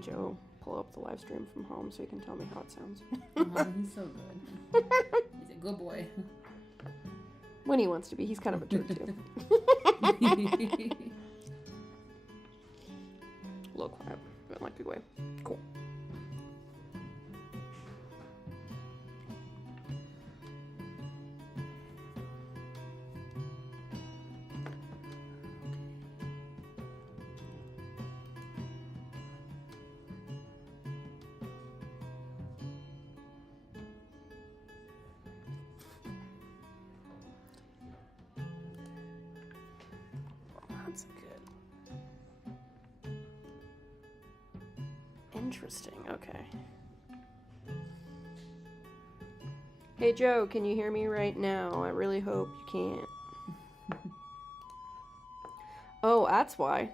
having Joe pull up the live stream from home so he can tell me how it sounds. He's so good. He's a good boy. When he wants to be. He's kind of a jerk, too. A little quiet, but in like a good way. Cool. That's good. Interesting. Okay. Hey, Joe, can you hear me right now? I really hope you can't. Oh, that's why.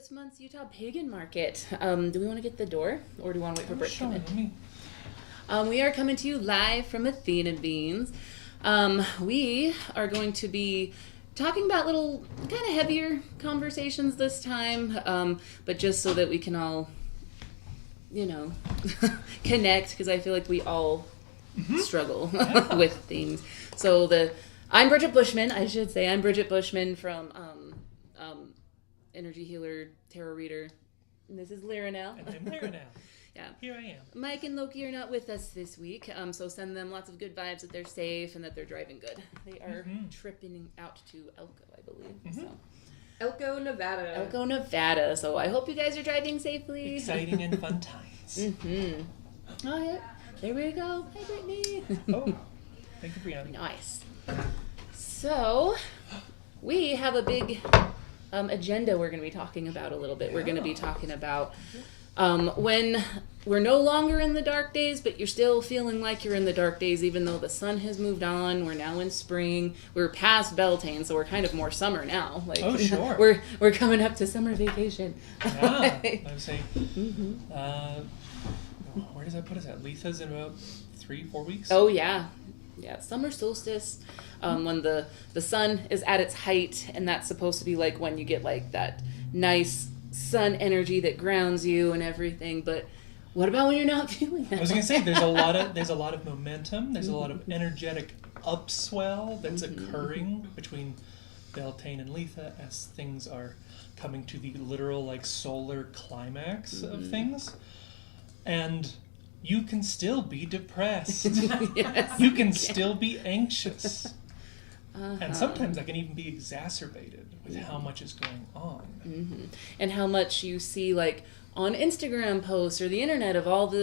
this month's Utah Pagan Market. Do we want to get the door, or do we want to wait for Britt to come in? We are coming to you live from Athena Beans. We are going to be talking about little kind of heavier conversations this time, but just so that we can all, connect, because I feel like we all struggle with things. So I'm Bridget Bushman, I should say. I'm Bridget Bushman from Energy Healer, Tarot Reader. And this is Lyranelle. And I'm Lyranelle. Yeah. Here I am. Mike and Loki are not with us this week, so send them lots of good vibes that they're safe and that they're driving good. They are tripping out to Elko, I believe. So. Elko, Nevada. Elko, Nevada. So I hope you guys are driving safely. Exciting and fun times. Oh, yeah. There we go. Hi, Brittany. Oh, thank you, Brianna. Nice. So, we have a big agenda we're going to be talking about a little bit. We're going to be talking about when we're no longer in the dark days, but you're still feeling like you're in the dark days, even though the sun has moved on. We're now in spring. We're past Beltane, so we're kind of more summer now. Like, oh, sure. We're coming up to summer vacation. Yeah, I would say. Where does that put us at? Letha's in about 3-4 weeks. Oh yeah, summer solstice. When the sun is at its height, and that's supposed to be like when you get like that nice sun energy that grounds you and everything. But what about when you're not feeling that? I was gonna say there's a lot of momentum. There's a lot of energetic upswell that's occurring between Beltane and Letha as things are coming to the literal like solar climax of things, and you can still be depressed. Yes, you can still be anxious. And sometimes that can even be exacerbated with how much is going on. And how much you see like on Instagram posts or the internet of all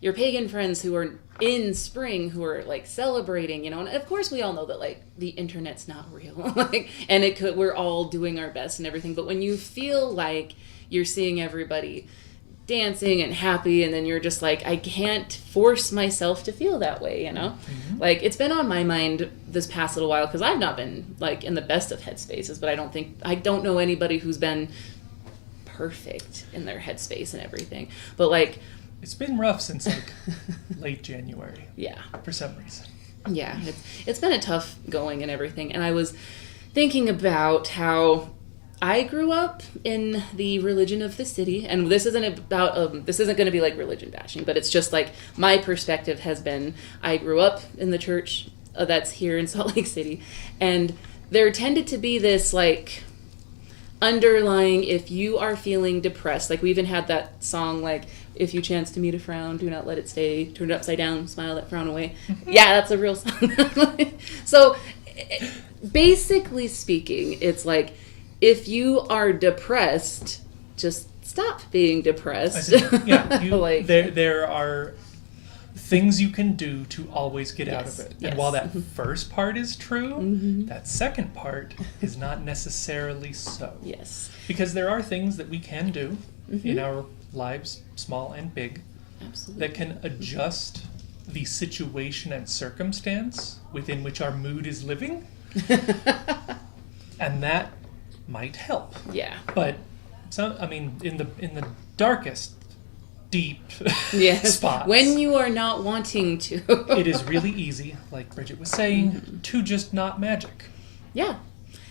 your pagan friends who are in spring, who are like celebrating, and of course we all know that like the internet's not real, and we're all doing our best and everything, but when you feel like you're seeing everybody dancing and happy, and then you're just like, I can't force myself to feel that way, like it's been on my mind this past little while, because I've not been like in the best of headspaces, but I don't know anybody who's been perfect in their headspace and everything, but like it's been rough since like late January. Yeah, for some reason. Yeah, it's been a tough going and everything, and I was thinking about how I grew up in the religion of the city, and this isn't going to be like religion bashing, but it's just like my perspective has been, I grew up in the church that's here in Salt Lake City, and there tended to be this like underlying, if you are feeling depressed, like we even had that song like, if you chance to meet a frown, do not let it stay, turn it upside down, smile that frown away. Yeah, that's a real song. So basically speaking, it's like, if you are depressed, just stop being depressed. Like, there are things you can do to always get out of it. And while that first part is true, that second part is not necessarily so. Yes. Because there are things that we can do in our lives, small and big, that can adjust the situation and circumstance within which our mood is living. And that might help. Yeah. But in the darkest, deep spots, when you are not wanting to, it is really easy, like Bridget was saying, to just not magic. Yeah.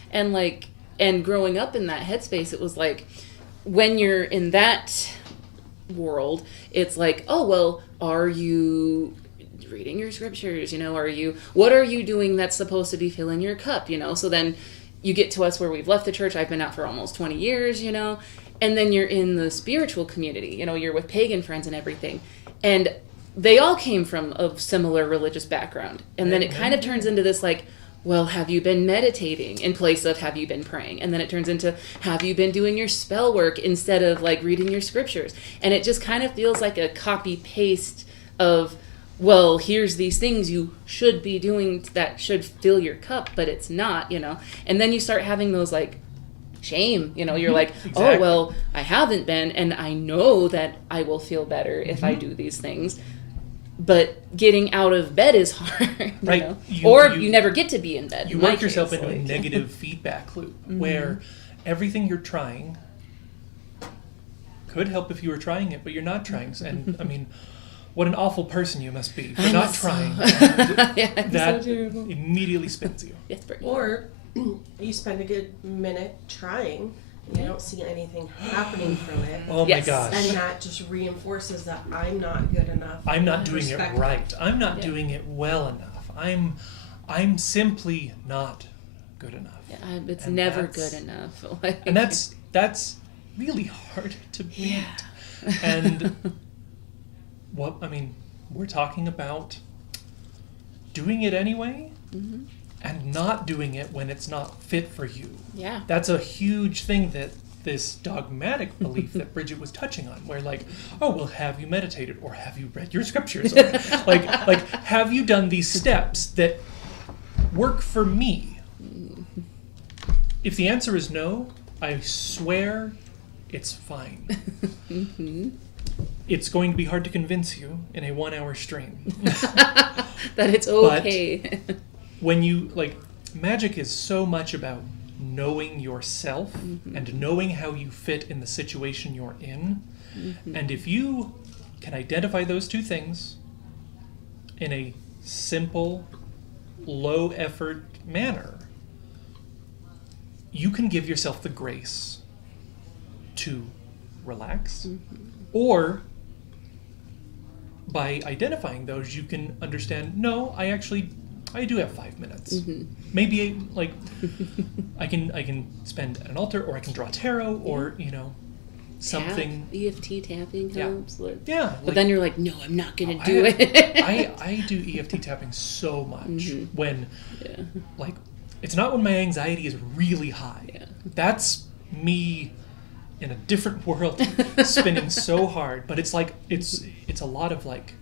And growing up in that headspace, it was like, when you're in that world, it's like, oh well, are you reading your scriptures? What are you doing that's supposed to be filling your cup? So then you get to us where we've left the church. I've been out for almost 20 years, and then you're in the spiritual community, you're with pagan friends and everything. And they all came from a similar religious background. And then it kind of turns into this like, well, have you been meditating in place of have you been praying? And then it turns into, have you been doing your spell work instead of like reading your scriptures? And it just kind of feels like a copy paste of, well, here's these things you should be doing that should fill your cup, but it's not, And then you start having those like shame, you're like, oh, well, I haven't been, and I know that I will feel better if I do these things. But getting out of bed is hard, right? You never get to be in bed. You work yourself into a negative feedback loop where everything you're trying could help if you were trying it, but you're not trying. And I mean, what an awful person you must be for not trying. That immediately spins you. Yes, Brittany. Or you spend a good minute trying, and you don't see anything happening from it. Oh my gosh. And that just reinforces that I'm not good enough. I'm not doing it Perspective. right. I'm not doing it well enough. I'm simply not good enough. Yeah, it's And never that's- good enough. Like, And that's really hard to meet. And what I mean, we're talking about doing it anyway and not doing it when it's not fit for you. yeah. That's a huge thing that this dogmatic belief that Bridget was touching on, where like, oh, well, have you meditated or have you read your scriptures? Or, like have you done these steps that work for me? If the answer is no, I swear it's fine. It's going to be hard to convince you in a 1-hour stream. That it's okay. When you, like, magic is so much about knowing yourself and knowing how you fit in the situation you're in. And if you can identify those two things in a simple, low effort manner, you can give yourself the grace to relax, or by identifying those, you can understand, no, I do have 5 minutes. Maybe like I can spend at an altar, or I can draw tarot, or something. EFT tapping helps. Yeah, But then you're like, no, I'm not gonna Oh, do it. I do EFT tapping so much when like it's not when my anxiety is really high. Yeah. That's me in a different world spinning so hard, but it's like it's a lot of like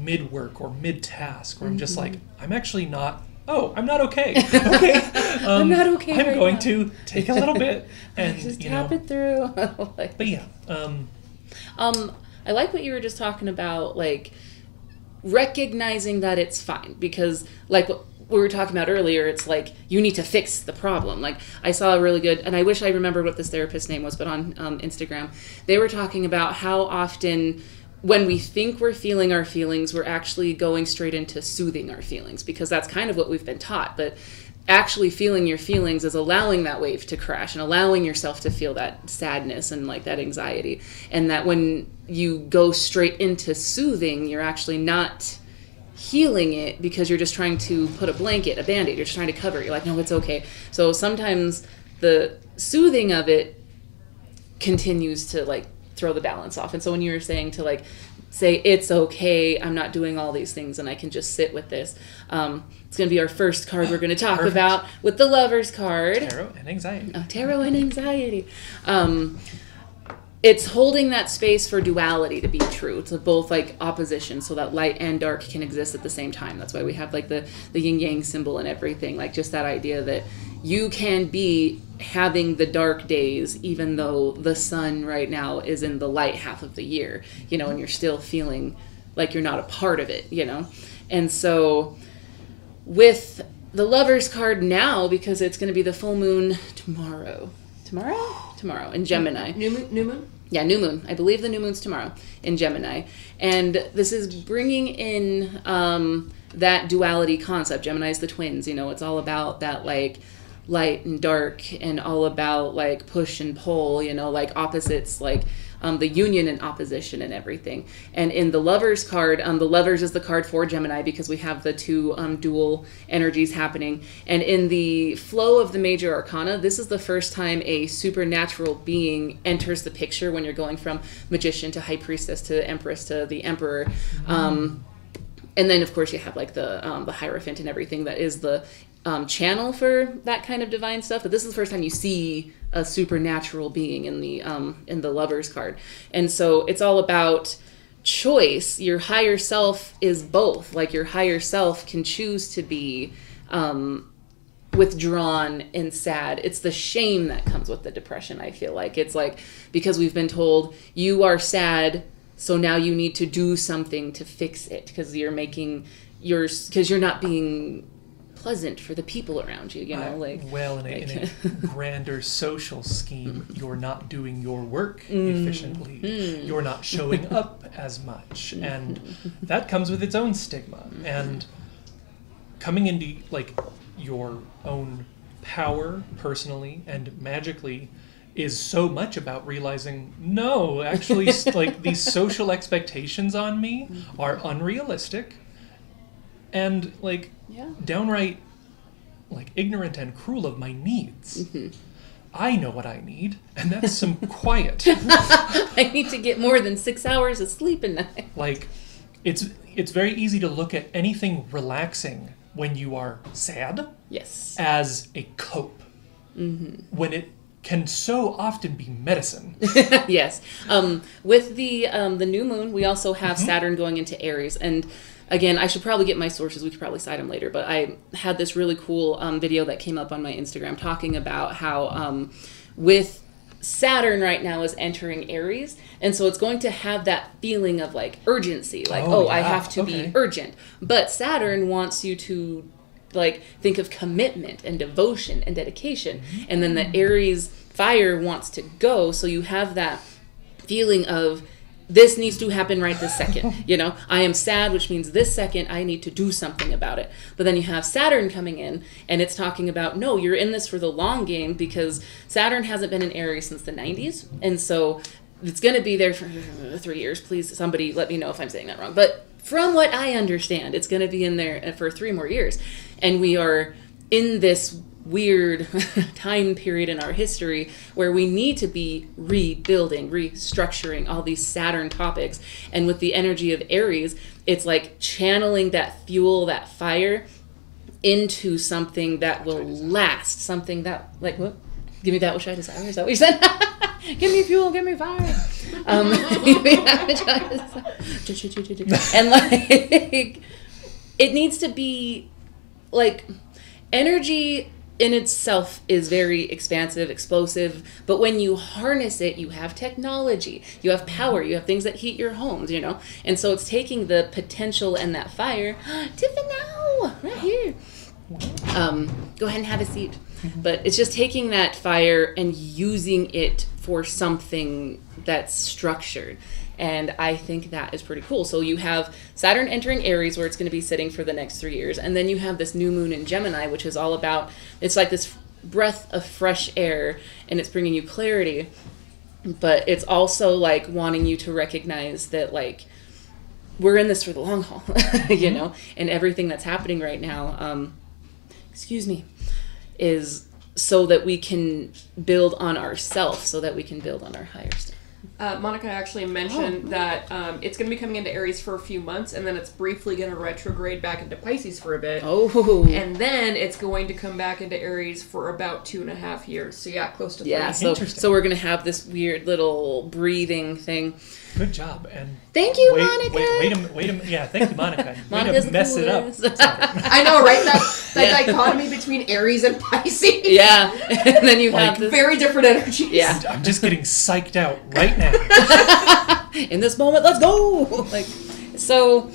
mid work or mid task where I'm just like, I'm actually not I'm not okay. Okay. I'm not okay I'm right going now. to take a little bit and Just tap it through. Like, but yeah. I like what you were just talking about, like recognizing that it's fine, because like what we were talking about earlier, it's like you need to fix the problem. Like I saw a really good, and I wish I remembered what this therapist's name was, but on Instagram, they were talking about how often when we think we're feeling our feelings, we're actually going straight into soothing our feelings, because that's kind of what we've been taught. But actually feeling your feelings is allowing that wave to crash and allowing yourself to feel that sadness and like that anxiety. And that when you go straight into soothing, you're actually not healing it, because you're just trying to put a blanket, a band-aid, you're just trying to cover it. You're like, no, it's okay. So sometimes the soothing of it continues to like throw the balance off. And so when you were saying to like say it's okay, I'm not doing all these things and I can just sit with this, it's going to be our first card we're going to talk about with the Lover's card. Tarot and anxiety. Tarot and anxiety. It's holding that space for duality to be true, to both like opposition, so that light and dark can exist at the same time. That's why we have like the yin yang symbol and everything, like just that idea that you can be having the dark days even though the sun right now is in the light half of the year, and you're still feeling like you're not a part of it, And so with the Lover's card now, because it's going to be the full moon tomorrow in Gemini. New moon? Yeah, new moon. I believe the new moon's tomorrow in Gemini. And this is bringing in that duality concept. Gemini's the twins, it's all about that like light and dark, and all about like push and pull, like opposites, like the union and opposition and everything. And in the Lover's card, the Lovers is the card for Gemini, because we have the two dual energies happening. And in the flow of the major arcana, this is the first time a supernatural being enters the picture when you're going from magician to high priestess to empress to the emperor. And then of course you have like the Hierophant and everything that is the channel for that kind of divine stuff. But this is the first time you see a supernatural being in the Lover's card. And so it's all about choice. Your higher self is both. Like your higher self can choose to be withdrawn and sad. It's the shame that comes with the depression, I feel like. It's like, because we've been told you are sad, so now you need to do something to fix it, because you're not being pleasant for the people around you, you know, like... Well, in a grander social scheme, you're not doing your work efficiently. You're not showing up as much. And that comes with its own stigma. And coming into, like, your own power personally and magically is so much about realizing, no, actually, like, these social expectations on me are unrealistic and, like, downright, like, ignorant and cruel of my needs. I know what I need, and that's some quiet. I need to get more than 6 hours of sleep a night. Like, it's very easy to look at anything relaxing when you are sad as a cope. When it can so often be medicine. Yes. With the new moon, we also have Saturn going into Aries. And again, I should probably get my sources. We could probably cite them later. But I had this really cool video that came up on my Instagram talking about how with Saturn right now is entering Aries. And so it's going to have that feeling of like urgency. Like, I have to be urgent. But Saturn wants you to like think of commitment and devotion and dedication. And then the Aries fire wants to go. So you have that feeling of this needs to happen right this second. You know, I am sad, which means this second I need to do something about it. But then you have Saturn coming in and it's talking about, no, you're in this for the long game because Saturn hasn't been in Aries since the 90s. And so it's going to be there for 3 years. Please, somebody let me know if I'm saying that wrong. But from what I understand, it's going to be in there for 3 more years. And we are in this weird time period in our history where we need to be rebuilding, restructuring all these Saturn topics. And with the energy of Aries, it's like channeling that fuel, that fire into something that will last. Something that, like, what? Give me that which I desire. Is that what you said? Give me fuel, give me fire. Give me that which I desire. And like, it needs to be like, energy in itself is very expansive, explosive, but when you harness it, you have technology, you have power, you have things that heat your homes, you know? And so it's taking the potential and that fire, Tiffany, right here. Go ahead and have a seat. But it's just taking that fire and using it for something that's structured. And I think that is pretty cool. So you have Saturn entering Aries, where it's going to be sitting for the next 3 years. And then you have this new moon in Gemini, which is all about, it's like this breath of fresh air, and it's bringing you clarity. But it's also like wanting you to recognize that, like, we're in this for the long haul, you know? And everything that's happening right now, is so that we can build on ourselves, so that we can build on our higher stuff. Monica actually mentioned that it's going to be coming into Aries for a few months, and then it's briefly going to retrograde back into Pisces for a bit. Oh. And then it's going to come back into Aries for about 2.5 years. So yeah, close to 3. Yeah, so we're going to have this weird little breathing thing. Good job. And thank you, Monica. Wait a minute. Yeah, thank you, Monica. Monica's way to mess it up. I know, right? That dichotomy between Aries and Pisces. Yeah, and then you have like this very different energies. Yeah, I'm just getting psyched out right now. In this moment, let's go. Like, so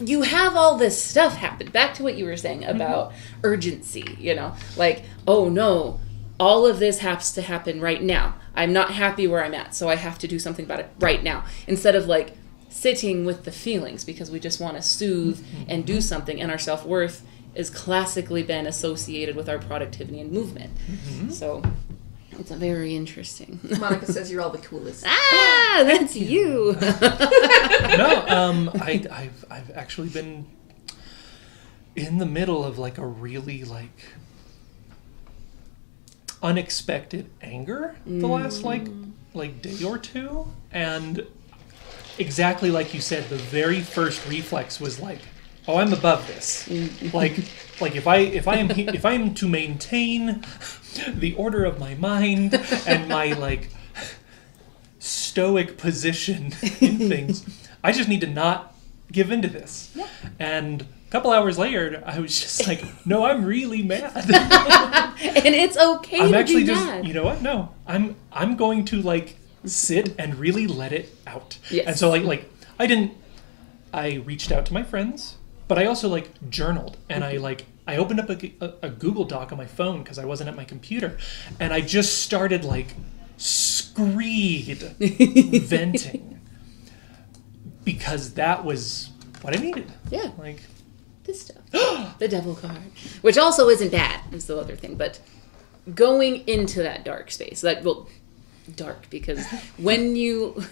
you have all this stuff happen. Back to what you were saying about urgency. You know, like, oh no, all of this has to happen right now. I'm not happy where I'm at, so I have to do something about it right now. Instead of like sitting with the feelings, because we just want to soothe and do something, and our self-worth is classically been associated with our productivity and movement. So it's a very interesting. Monica says you're all the coolest. That's you. No, I've actually been in the middle of like a really like unexpected anger the last like day or two, and exactly like you said, the very first reflex was like, oh, I'm above this. Like if I am to maintain the order of my mind and my like stoic position in things, I just need to not give into this. Yeah. And a couple hours later, I was just like, no, I'm really mad. And it's okay I'm to actually be just, mad. you know what? No, I'm going to like sit and really let it out. Yes. And so like I reached out to my friends But I also like journaled, and I opened up a Google Doc on my phone because I wasn't at my computer, and I just started like venting because that was what I needed. Yeah. Like this stuff. The devil card. Which also isn't bad, is the other thing. But going into that dark space, dark, because when you...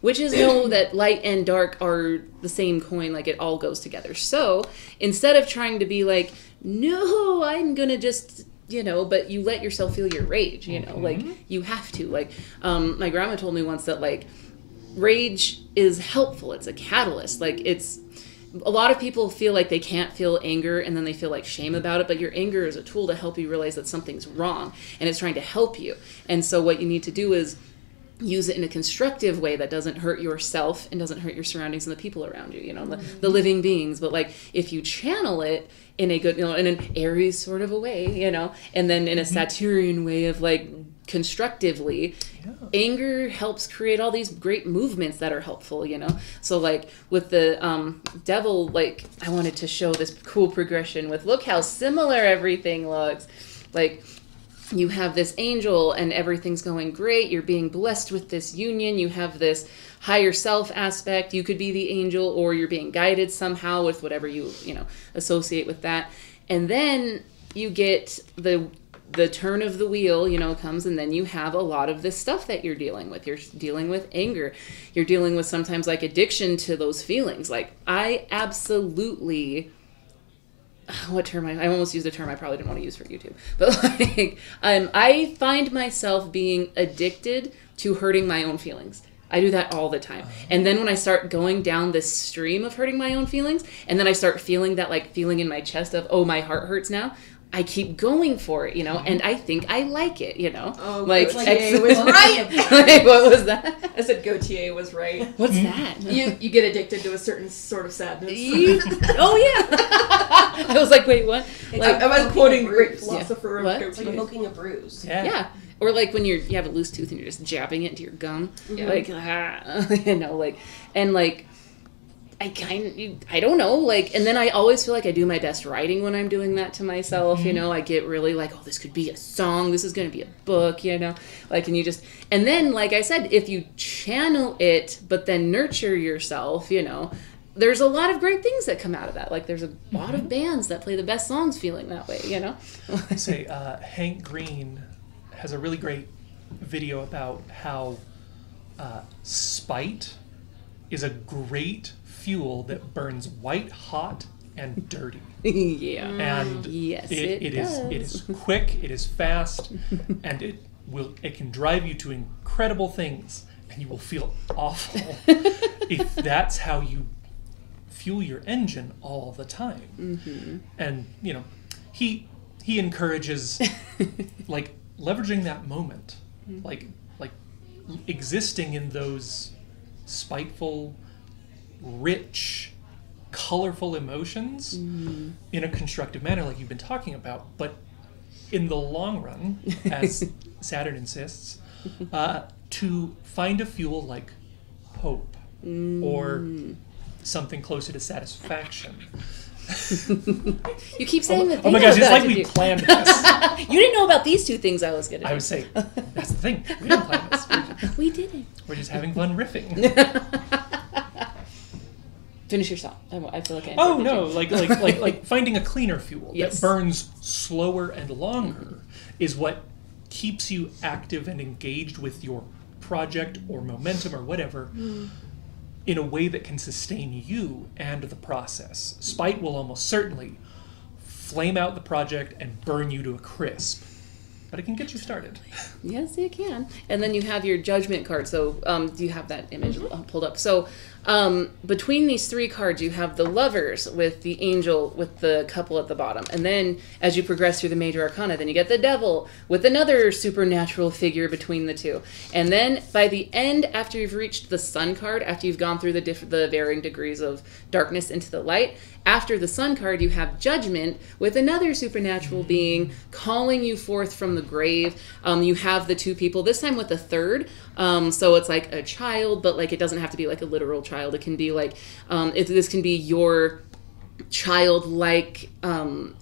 Witches know that light and dark are the same coin, like it all goes together. So instead of trying to be like, no, I'm going to just... but you let yourself feel your rage, like you have to. Like, my grandma told me once that like rage is helpful. It's a catalyst. Like a lot of people feel like they can't feel anger and then they feel like shame about it, but your anger is a tool to help you realize that something's wrong and it's trying to help you. And so what you need to do is use it in a constructive way that doesn't hurt yourself and doesn't hurt your surroundings and the people around you, the living beings. But like if you channel it in a good, in an Aries sort of a way, and then in a Saturnian way of like constructively, anger helps create all these great movements that are helpful, So like with the devil, like I wanted to show this cool progression with look how similar everything looks. Like you have this angel and everything's going great. You're being blessed with this union. You have this higher self aspect. You could be the angel or you're being guided somehow with whatever you associate with that. And then you get the turn of the wheel, comes, and then you have a lot of this stuff that you're dealing with. You're dealing with anger. You're dealing with sometimes like addiction to those feelings. Like I absolutely... what term I almost used a term I probably didn't want to use for YouTube, but like I find myself being addicted to hurting my own feelings. I do that all the time. And then when I start going down this stream of hurting my own feelings, and then I start feeling that like feeling in my chest of, oh, my heart hurts now, I keep going for it, and I think I like it, Oh, like Gautier was right. Like, what was that? I said Gautier was right. What's that? You get addicted to a certain sort of sadness. Oh yeah. I was like, wait, what? Like, I was quoting the great philosopher What? of Gautier. Like poking a bruise. Yeah. Or like when you have a loose tooth and you're just jabbing it into your gum, like and like. I don't know, like, and then I always feel like I do my best writing when I'm doing that to myself, I get really like, oh, this could be a song, this is going to be a book, like, and then, like I said, if you channel it, but then nurture yourself, there's a lot of great things that come out of that. Like, there's a lot of bands that play the best songs feeling that way, Say, Hank Green has a really great video about how spite is a great fuel that burns white hot and dirty. Yeah. And yes, it is quick, it is fast, and it can drive you to incredible things, and you will feel awful if that's how you fuel your engine all the time. And he encourages like leveraging that moment, like existing in those spiteful, rich, colorful emotions in a constructive manner, like you've been talking about. But in the long run, as Saturn insists, to find a fuel like hope or something closer to satisfaction. You keep saying that. Oh my gosh, it's like we planned this. You didn't know about these two things I was going to do. I would say, that's the thing. We didn't plan this. We didn't. We're just having fun riffing. Finish your song. I feel like I. Oh no! Like finding a cleaner fuel Yes. that burns slower and longer is what keeps you active and engaged with your project or momentum or whatever in a way that can sustain you and the process. Spite will almost certainly flame out the project and burn you to a crisp, but it can get you started. Yes, it can. And then you have your judgment card. So do you have that image pulled up? So between these three cards, you have the lovers with the angel with the couple at the bottom. And then as you progress through the major arcana, then you get the devil with another supernatural figure between the two. And then by the end, after you've reached the sun card, after you've gone through the varying degrees of darkness into the light, after the sun card, you have judgment with another supernatural being calling you forth from the grave. You have the two people, this time with a third. So it's like a child, but like it doesn't have to be like a literal child. It can be like, this can be your childlike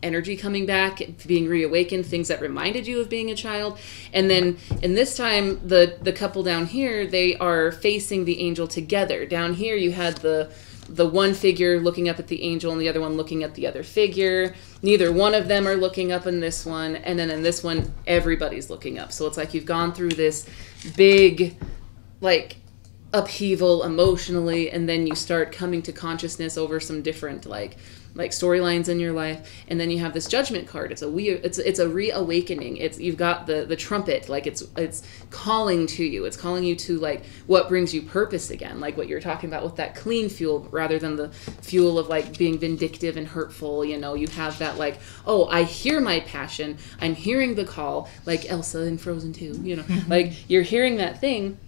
energy coming back, being reawakened, things that reminded you of being a child. And then in this time, the couple down here, they are facing the angel together. Down here you had the one figure looking up at the angel and the other one looking at the other figure. Neither one of them are looking up in this one, and then in this one everybody's looking up. So it's like you've gone through this big like upheaval emotionally, and then you start coming to consciousness over some different like storylines in your life, and then you have this judgment card. It's a reawakening. You've got the trumpet, like it's calling to you. It's calling you to like what brings you purpose again, like what you're talking about with that clean fuel rather than the fuel of like being vindictive and hurtful. You know, you have that like, oh, I hear my passion. I'm hearing the call, like Elsa in Frozen 2. You know, like you're hearing that thing.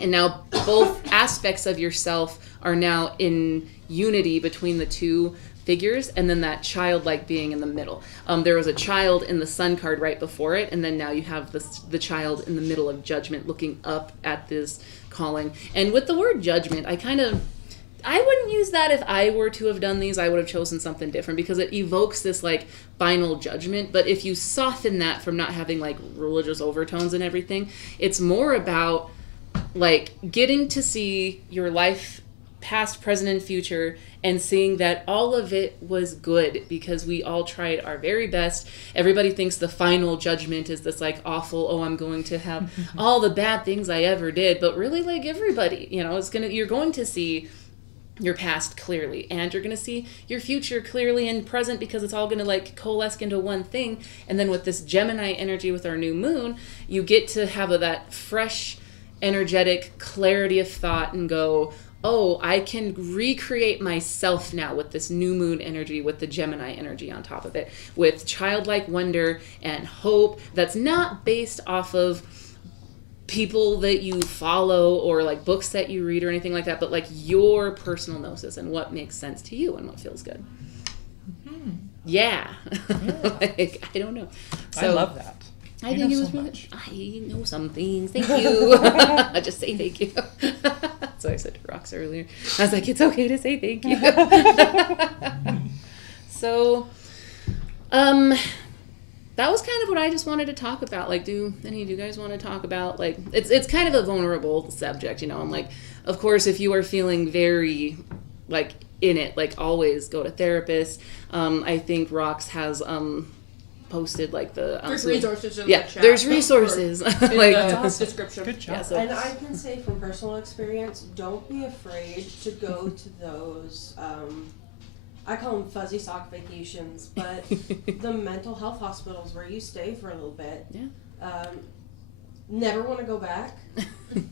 And now both aspects of yourself are now in unity between the two figures, and then that childlike being in the middle. There was a child in the sun card right before it, and then now you have the child in the middle of judgment looking up at this calling. And with the word judgment, I wouldn't use that if I were to have done these. I would have chosen something different because it evokes this like final judgment. But if you soften that from not having like religious overtones and everything, it's more about like getting to see your life past, present, and future, and seeing that all of it was good because we all tried our very best. Everybody thinks the final judgment is this like awful, oh, I'm going to have all the bad things I ever did. But really, like everybody, you know, you're going to see your past clearly, and you're going to see your future clearly and present, because it's all going to like coalesce into one thing. And then with this Gemini energy with our new moon, you get to have that fresh energetic clarity of thought and go, oh, I can recreate myself now with this new moon energy, with the Gemini energy on top of it, with childlike wonder and hope that's not based off of people that you follow or like books that you read or anything like that, but like your personal gnosis and what makes sense to you and what feels good. Mm-hmm. Yeah. Like, I don't know. So, I love that. I think it was really much. I know some things. Thank you. I just say thank you. So I said to Rox earlier. I was like, it's okay to say thank you. So, that was kind of what I just wanted to talk about. Like, do any of you guys want to talk about, like, it's kind of a vulnerable subject, you know, and like, of course, if you are feeling very, like, in it, like, always go to therapists. I think Rox has, posted like the there's resources in the chat. There's resources like the description. Good job. Yeah, so. And I can say from personal experience, don't be afraid to go to those I call them fuzzy sock vacations, but the mental health hospitals where you stay for a little bit. Yeah. Never want to go back,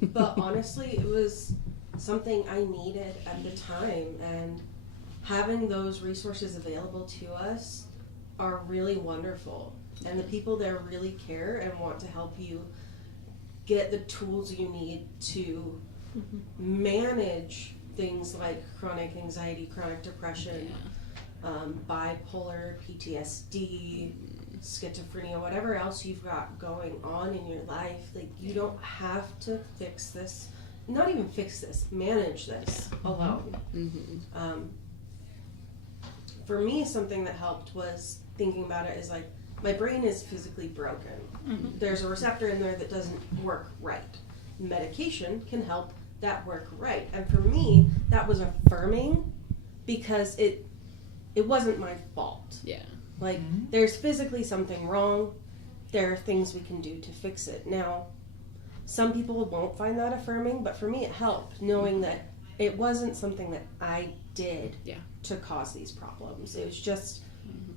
but honestly, it was something I needed at the time, and having those resources available to us are really wonderful, and the people there really care and want to help you get the tools you need to manage things like chronic anxiety, chronic depression, bipolar, PTSD, schizophrenia, whatever else you've got going on in your life. Like, you don't have to fix this, not even fix this, manage this alone. For me, something that helped was thinking about it is like, my brain is physically broken. There's a receptor in there that doesn't work right. Medication can help that work right. And for me, that was affirming because it wasn't my fault. Yeah. Like, there's physically something wrong. There are things we can do to fix it. Now, some people won't find that affirming, but for me it helped, knowing that it wasn't something that I did to cause these problems. It was just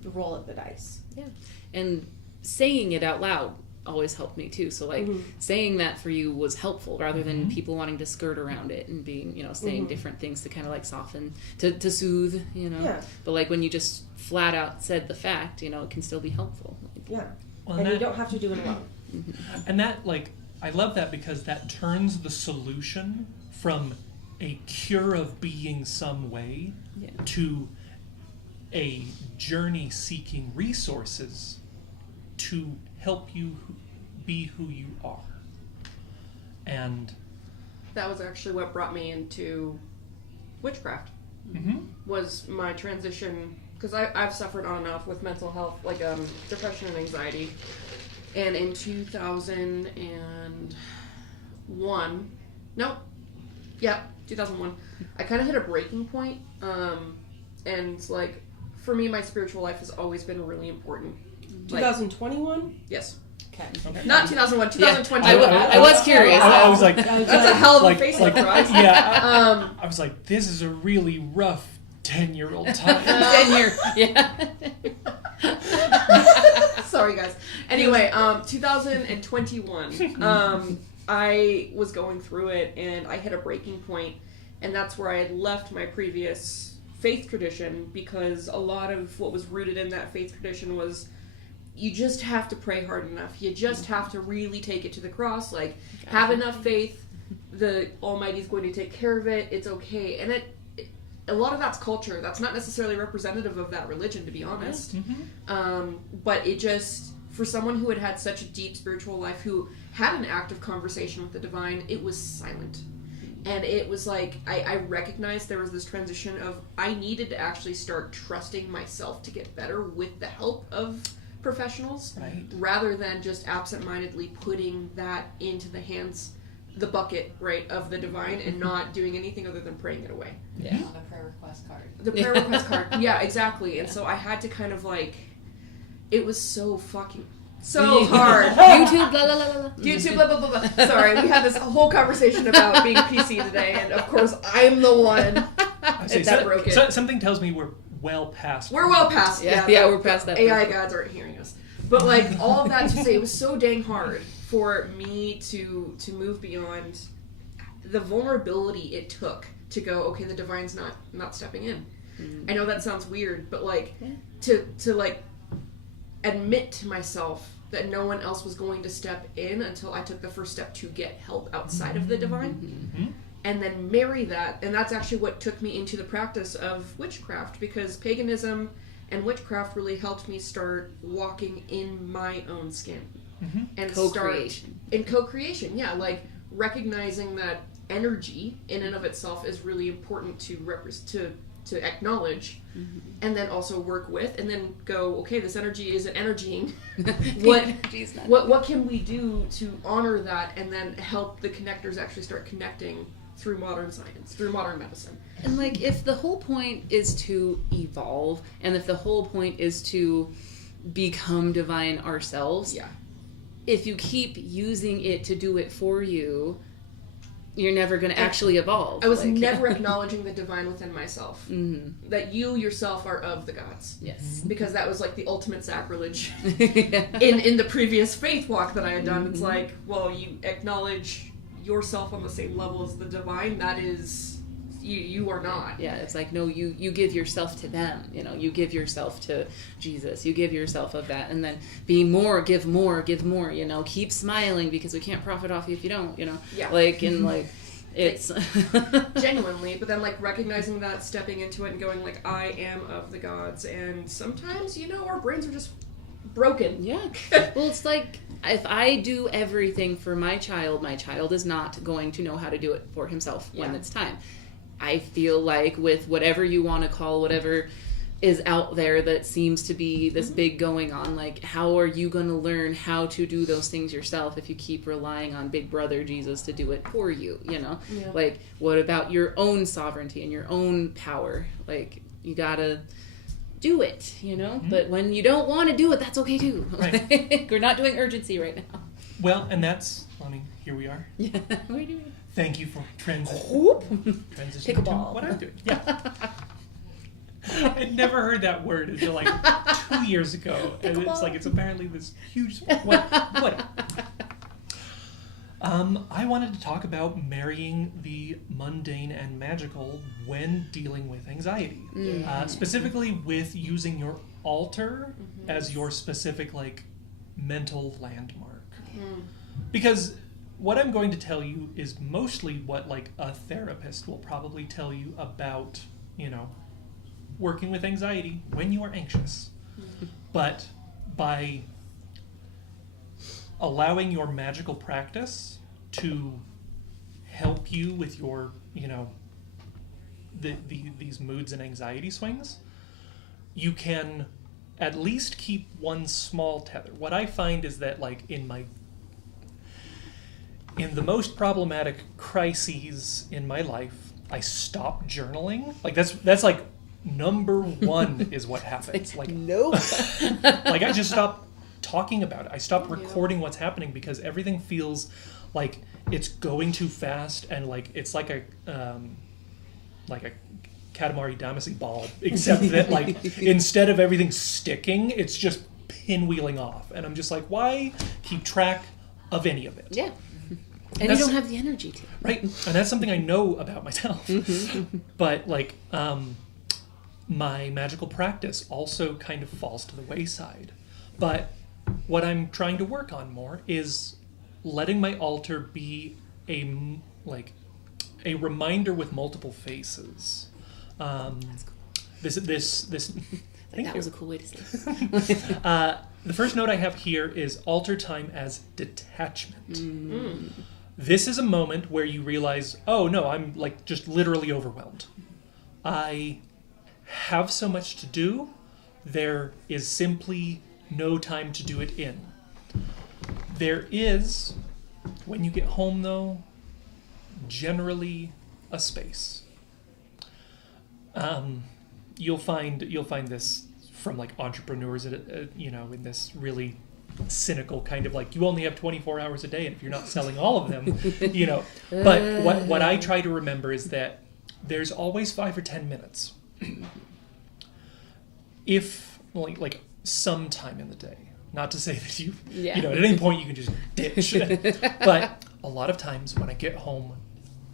the roll of the dice. Yeah. And saying it out loud always helped me too. So like saying that for you was helpful rather than people wanting to skirt around it and being, you know, saying different things to kind of like soften, to soothe, you know. Yeah. But like when you just flat out said the fact, you know, it can still be helpful. Yeah. Well, and you don't have to do it alone. And that, like, I love that because that turns the solution from a cure of being some way to a journey seeking resources to help you be who you are. And that was actually what brought me into witchcraft. was my transition, because I've suffered on and off with mental health, like depression and anxiety. And in 2001, 2001, I kind of hit a breaking point. And like, for me, my spiritual life has always been really important. 2021? Yes. Okay. Not 2001, 2020. I was curious. I was like, that's a hell of a face like, surprise. Yeah. I was like, this is a really rough 10-year-old time. 10 year. Yeah. Sorry, guys. Anyway, 2021. I was going through it, and I hit a breaking point, and that's where I had left my previous faith tradition, because a lot of what was rooted in that faith tradition was, you just have to pray hard enough. You just have to really take it to the cross. Like, have enough faith. The Almighty's going to take care of it. It's okay. And a lot of that's culture. That's not necessarily representative of that religion, to be honest. But it just, for someone who had had such a deep spiritual life, who had an active conversation with the divine, it was silent. And it was like, I recognized there was this transition of, I needed to actually start trusting myself to get better with the help of professionals, rather than just absentmindedly putting that into the hands, the bucket, right, of the divine, and not doing anything other than praying it away. Yeah. On the prayer request card. The prayer request card. Yeah, exactly. And so I had to kind of like, it was so fucking, so hard. YouTube, blah, blah, blah, blah. YouTube, blah, blah, blah, blah. Sorry, we had this whole conversation about being PC today, and of course, I'm the one that broke it. Something tells me we're well past. We're well past. Yeah, we're past that. AI gods aren't hearing us. But like, all of that to say, it was so dang hard for me to move beyond the vulnerability it took to go, okay, the divine's not stepping in. I know that sounds weird, but like, to like admit to myself that no one else was going to step in until I took the first step to get help outside of the divine. And then marry that, and that's actually what took me into the practice of witchcraft, because paganism and witchcraft really helped me start walking in my own skin. And Co-creation. In co-creation, yeah, like recognizing that energy in and of itself is really important to acknowledge, and then also work with, and then go, okay, this energy isn't energying. What can we do to honor that, and then help the connectors actually start connecting through modern science, through modern medicine. And like, if the whole point is to evolve, and if the whole point is to become divine ourselves, if you keep using it to do it for you, you're never going to actually evolve. I was never acknowledging the divine within myself. That you yourself are of the gods. Yes. Because that was like the ultimate sacrilege in the previous faith walk that I had done. It's like, well, you acknowledge yourself on the same level as the divine. That is, you are not. Yeah, it's like, no, you give yourself to them. You know, you give yourself to Jesus. You give yourself of that, and then be more, give more, give more. You know, keep smiling, because we can't profit off you if you don't. You know, like, and like, it's genuinely, but then like recognizing that, stepping into it, and going like, I am of the gods. And sometimes, you know, our brains are just broken. Yeah. Well, it's like, if I do everything for my child is not going to know how to do it for himself when it's time. I feel like with whatever you want to call whatever is out there that seems to be this big going on, like, how are you going to learn how to do those things yourself if you keep relying on Big Brother Jesus to do it for you, you know? Like, what about your own sovereignty and your own power? Like, you gotta do it, you know? But when you don't want to do it, that's okay too. Right. We're not doing urgency right now. Well, and that's, I mean, here we are. Yeah. What are you doing? Thank you for transitioning to what I'm doing. Yeah. I'd never heard that word until like 2 years ago. And it's like, it's apparently this huge... What? I wanted to talk about marrying the mundane and magical when dealing with anxiety. Specifically with using your altar as your specific, like, mental landmark. Because what I'm going to tell you is mostly what, like, a therapist will probably tell you about, you know, working with anxiety when you are anxious. But by allowing your magical practice to help you with your, you know, these moods and anxiety swings, you can at least keep one small tether. What I find is that, like, in the most problematic crises in my life, I stop journaling. Like, that's like number one is what happens. Like, Nope. like I just stop talking about it. I stop recording what's happening because everything feels like it's going too fast, and like it's like a Katamari Damacy ball, except that like instead of everything sticking, it's just pinwheeling off, and I'm just like, why keep track of any of it? Yeah. And you don't have the energy to. Right, and that's something I know about myself. But like, my magical practice also kind of falls to the wayside. But what I'm trying to work on more is letting my altar be a reminder with multiple faces. This. Thank That you. was a cool way to say it. The first note I have here is altar time as detachment. This is a moment where you realize, oh no, I'm like just literally overwhelmed. I have so much to do, there is simply no time to do it in. There is, when you get home though, generally a space. You'll find this from like entrepreneurs, in this really cynical kind of like, you only have 24 hours a day, and if you're not selling all of them, But what I try to remember is that there's always 5 or 10 minutes. If like sometime in the day, not to say that you at any point you can just ditch, but a lot of times when I get home,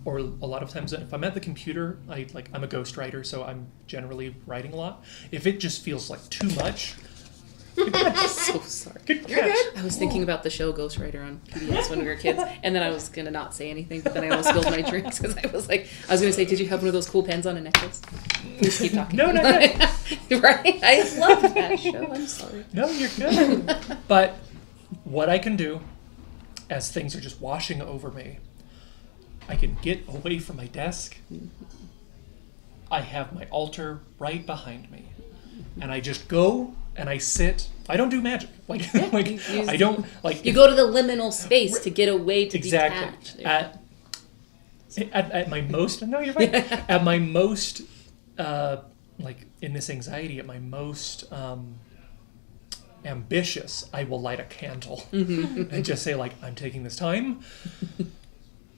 or a lot of times if I'm at the computer, I'm a ghostwriter, so I'm generally writing a lot. If it just feels like too much, So sorry. good catch. I was thinking about the show Ghostwriter on PBS when we were kids, and then I was gonna not say anything, but then I almost spilled my drinks because I was gonna say, did you have one of those cool pens on a necklace? Please keep talking. No, not yet. Right? I love that show. I'm sorry. No, you're good. But what I can do, as things are just washing over me, I can get away from my desk. I have my altar right behind me, and I just go and I sit. I don't do magic. I don't like. You go to the liminal space to get away to exactly detach. At my most. No, you're right. At my most, in this anxiety, at my most ambitious, I will light a candle and just say like, I'm taking this time.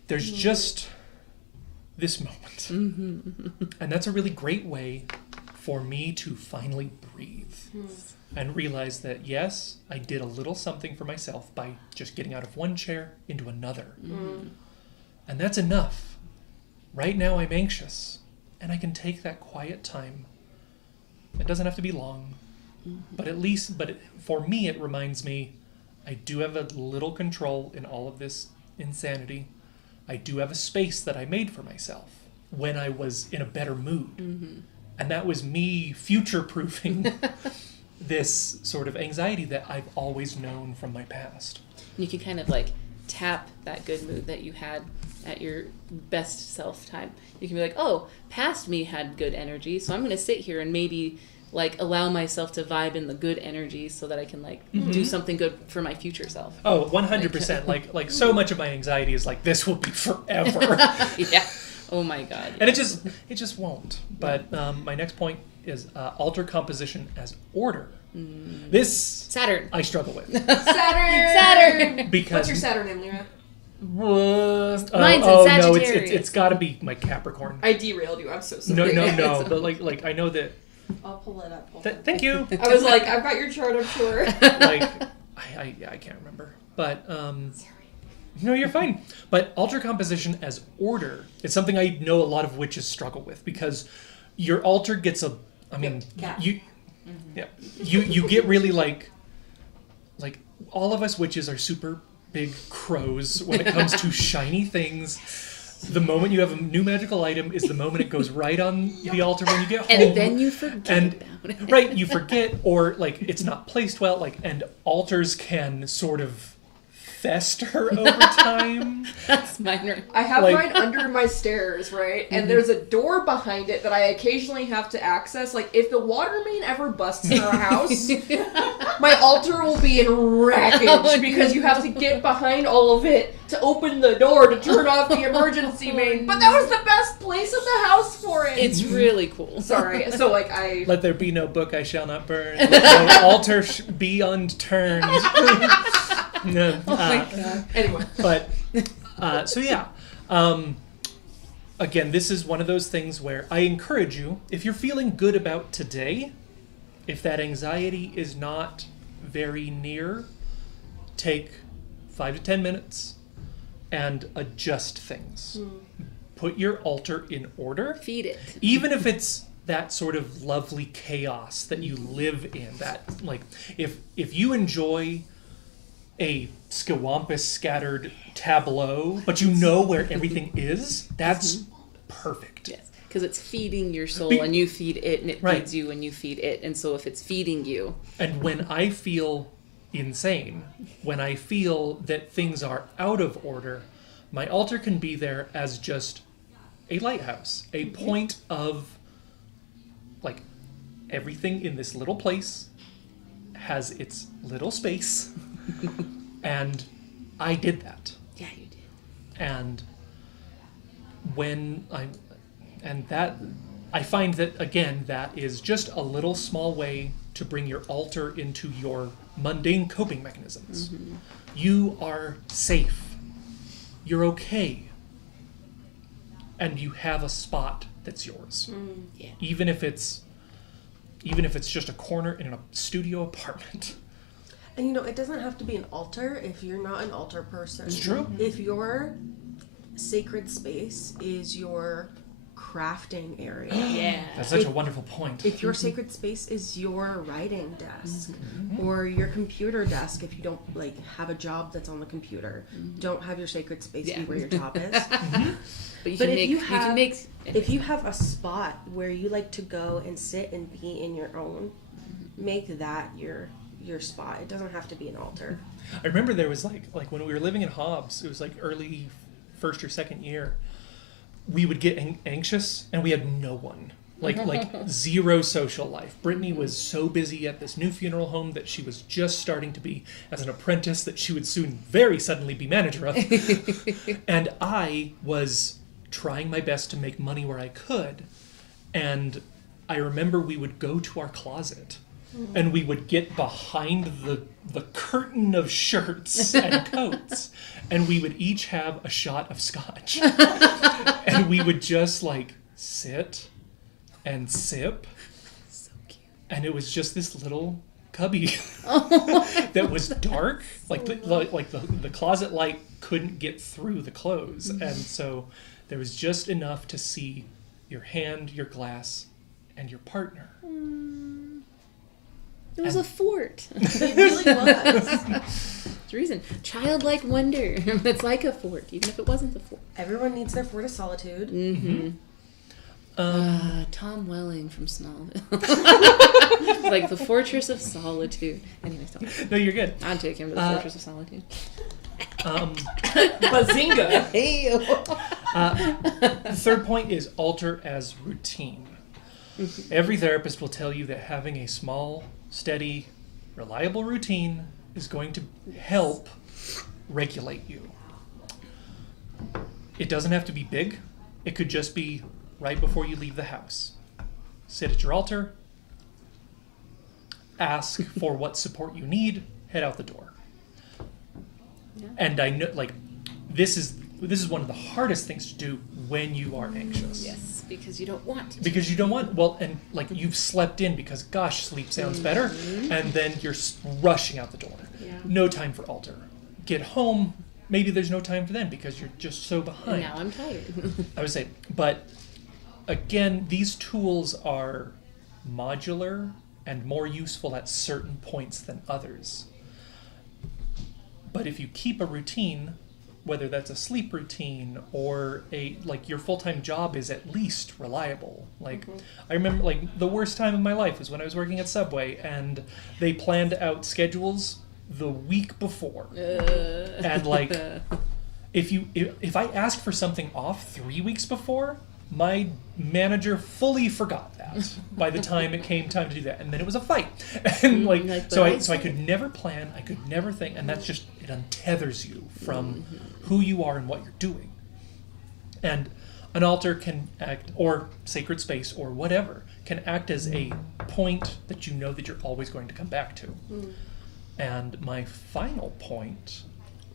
There's just this moment, and that's a really great way for me to finally breathe and realize that, yes, I did a little something for myself by just getting out of one chair into another. And that's enough. Right now I'm anxious, and I can take that quiet time. It doesn't have to be long, but for me, it reminds me I do have a little control in all of this insanity. I do have a space that I made for myself when I was in a better mood. And that was me future-proofing this sort of anxiety that I've always known from my past. You can kind of like tap that good mood that you had at your best self time. You can be like, oh, past me had good energy, so I'm going to sit here and maybe like allow myself to vibe in the good energy so that I can like do something good for my future self. Oh, 100%. Like so much of my anxiety is like, this will be forever. Yeah. Oh my God. And it just won't. But my next point is altar composition as order. This Saturn. I struggle with. Saturn. Because What's your Saturn name, Lyra? Mine's in no, Sagittarius. it's got to be my Capricorn. I derailed you. I'm so sorry. No. But like I know that. I'll pull it up. Thank you. I was like, I've got your chart up sure. Like I can't remember. But no, you're fine. But altar composition as order is something I know a lot of witches struggle with, because your altar gets you get really like all of us witches are super big crows when it comes to shiny things. The moment you have a new magical item is the moment it goes right on the altar when you get home. And then you forget about it. Right, you forget, or like it's not placed well, and altars can sort of fester over time. That's mine. Right? I have Like- mine under my stairs, right? And there's a door behind it that I occasionally have to access. Like, if the water main ever busts in our house, my altar will be in wreckage Oh, because you have to get behind all of it to open the door to turn off the emergency main. But that was the best place of the house for it. It's really cool. Sorry. So, like, I... Let there be no book I shall not burn. Let no altar be unturned. No, Oh my god. Anyway. but so yeah. Again, this is one of those things where I encourage you, if you're feeling good about today, if that anxiety is not very near, take 5 to 10 minutes and adjust things. Put your altar in order. Feed it. Even if it's that sort of lovely chaos that you live in, that, like, if you enjoy a scawampus scattered tableau, but you know where everything is, that's perfect. Yes. Because it's feeding your soul, Be- and you feed it, and it Right. feeds you, and you feed it. And so if it's feeding you, And when I feel insane, when I feel that things are out of order, my altar can be there as just a lighthouse, a point of, like, everything in this little place has its little space. And I did that. yeah, you did. And I find that, again, that is just a little small way to bring your altar into your mundane coping mechanisms. You are safe. You're okay. And you have a spot that's yours. Yeah. Even if it's just a corner in a studio apartment. And you know, it doesn't have to be an altar if you're not an altar person. It's true. If your sacred space is your crafting area, Yeah. That's such a wonderful point. if your sacred space is your writing desk or your computer desk, if you don't like have a job that's on the computer, don't have your sacred space Yeah. be where your job is. But you But can if make. you You can have- make. If you have a spot where you like to go and sit and be in your own, make that your spot. It doesn't have to be an altar. I remember there was like when we were living in Hobbs, it was like early first or second year, we would get anxious and we had no one. Like zero social life. Brittany was so busy at this new funeral home that she was just starting to be as an apprentice that she would soon very suddenly be manager of. And I was trying my best to make money where I could. And I remember we would go to our closet and we would get behind the curtain of shirts and coats, and we would each have a shot of scotch. And we would just like sit and sip. So cute. And it was just this little cubby that was dark. Like the closet light couldn't get through the clothes. And so there was just enough to see your hand, your glass, and your partner. It was a fort. It really was. There's a reason. Childlike wonder. It's like a fort, even if it wasn't a fort. Everyone needs their fort of solitude. Mm-hmm. Tom Welling from Smallville. Like the Fortress of Solitude. Anyways, No, you're good. I'll take him to the Fortress of Solitude. Bazinga! Hey. The third point is alter as routine. Every therapist will tell you that having a small, steady, reliable routine is going to help regulate you. It doesn't have to be big. It could just be right before you leave the house. Sit at your altar, ask for what support you need, head out the door. Yeah. And I know, like, this is one of the hardest things to do when you are anxious. Yes, because you don't want to. Because you don't want, well, and like you've slept in because, gosh, sleep sounds better, and then you're rushing out the door. Yeah. No time for altar. Get home, maybe there's no time for them because you're just so behind. Now I'm tired. I would say, but again, these tools are modular and more useful at certain points than others. But if you keep a routine, whether that's a sleep routine or like your full-time job is at least reliable. Like I remember like the worst time of my life was when I was working at Subway and they planned out schedules the week before. And like, if I asked for something off 3 weeks before, my manager fully forgot that by the time it came time to do that, and then it was a fight. And like, so I could never plan, I could never think, and that's just, it untethers you from who you are and what you're doing. And an altar can act, or sacred space, or whatever, can act as a point that you know that you're always going to come back to. And my final point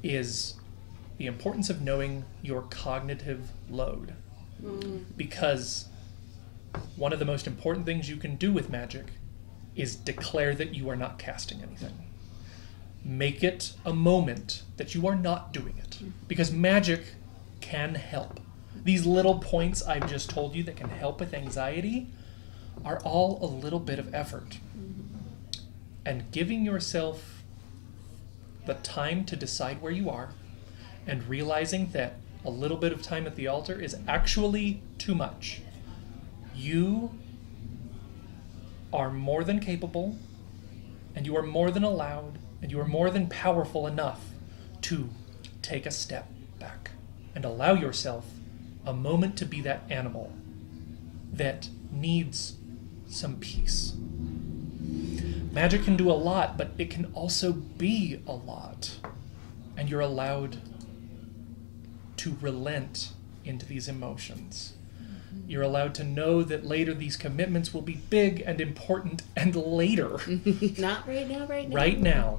is the importance of knowing your cognitive load. Because one of the most important things you can do with magic is declare that you are not casting anything. Make it a moment that you are not doing it. Because magic can help. These little points I've just told you that can help with anxiety are all a little bit of effort. And giving yourself the time to decide where you are and realizing that a little bit of time at the altar is actually too much. You are more than capable, and you are more than allowed, and you are more than powerful enough to take a step back and allow yourself a moment to be that animal that needs some peace. Magic can do a lot, but it can also be a lot. And you're allowed to relent into these emotions. You're allowed to know that later these commitments will be big and important, and later. Not right now, right now. Right now,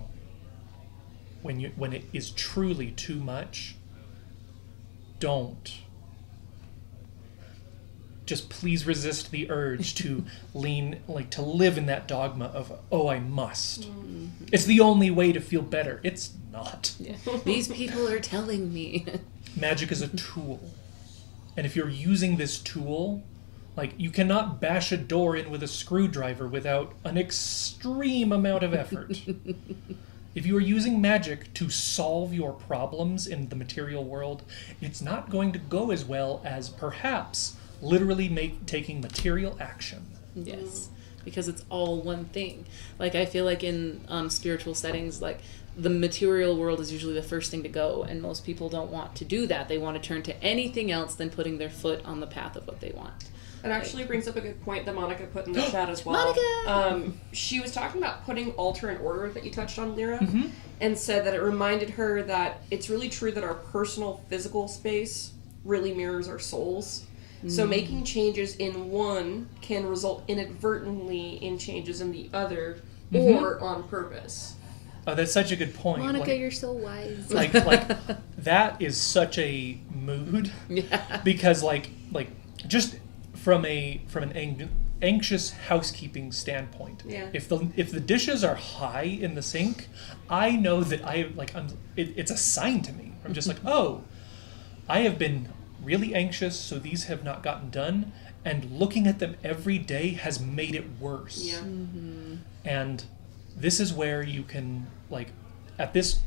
when it is truly too much, don't. Just please resist the urge to to live in that dogma of, oh, I must. It's the only way to feel better. It's not. Yeah. These people are telling me. Magic is a tool. And if you're using this tool, like, you cannot bash a door in with a screwdriver without an extreme amount of effort. If you are using magic to solve your problems in the material world, it's not going to go as well as perhaps literally taking material action. Yes, because it's all one thing. Like, I feel like in spiritual settings, like, the material world is usually the first thing to go, and most people don't want to do that. They want to turn to anything else than putting their foot on the path of what they want. It actually brings up a good point that Monica put in the chat as well. Monica! She was talking about putting altar in order that you touched on, Lyra, and said that it reminded her that it's really true that our personal physical space really mirrors our souls. So making changes in one can result inadvertently in changes in the other, or on purpose. Oh, that's such a good point. Monica, you're so wise. Like that is such a mood. Yeah. Because like just from an anxious housekeeping standpoint. Yeah. If the dishes are high in the sink, I know that it's a sign to me. I'm just like, oh, I have been really anxious, so these have not gotten done, and looking at them every day has made it worse. Yeah. And this is where you can, like, at this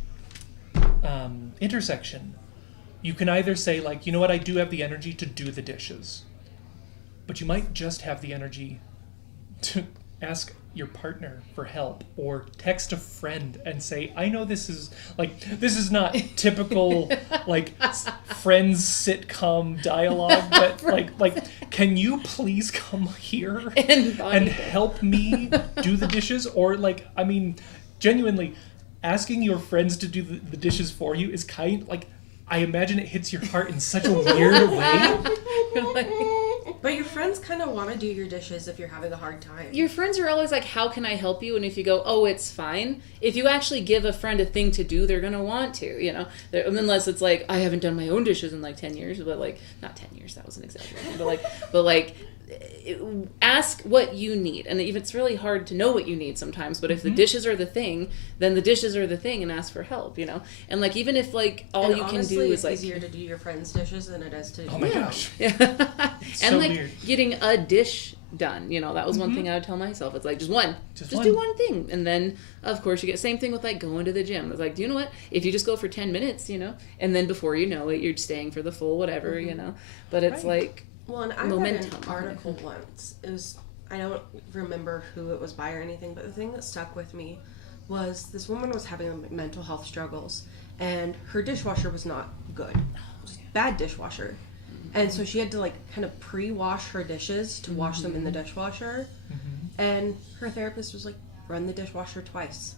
intersection, you can either say, like, you know what, I do have the energy to do the dishes, but you might just have the energy to ask your partner for help, or text a friend and say, I know this is not typical like Friends sitcom dialogue, but like can you please come here and help me do the dishes? Or like, I mean, genuinely asking your friends to do the dishes for you is kind, like, I imagine it hits your heart in such a weird way. But your friends kind of want to do your dishes if you're having a hard time. Your friends are always like, how can I help you? And if you go, oh, it's fine. If you actually give a friend a thing to do, they're going to want to, you know. Unless it's like, I haven't done my own dishes in like 10 years. But like, not 10 years, that was an exaggeration. But like, ask what you need. And even it's really hard to know what you need sometimes. But if the dishes are the thing, then the dishes are the thing, and ask for help, you know. And like, even if like all you can do is like, it's easier to do your friends' dishes than it is to do oh my gosh. Yeah. So and like weird. getting a dish done, you know, that was one thing I would tell myself. It's like, just do one thing. And then of course you get same thing with like going to the gym. It's like, do you know what, if you just go for 10 minutes, you know, and then before you know it, you're staying for the full whatever, you know. But it's like, well, and I momentum. read an article once. It was, I don't remember who it was by or anything, but the thing that stuck with me was this woman was having mental health struggles, and her dishwasher was not good. Just bad dishwasher. And so she had to like kind of pre-wash her dishes to wash them in the dishwasher. And her therapist was like, run the dishwasher twice.